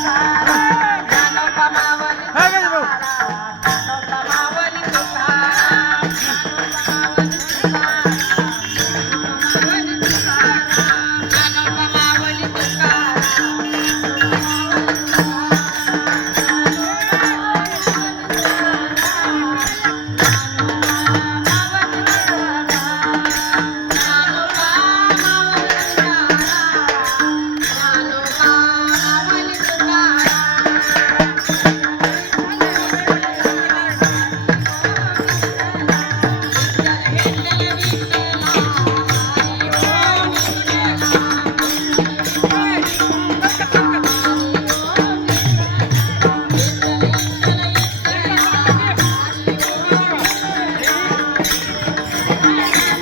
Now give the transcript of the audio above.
Bye.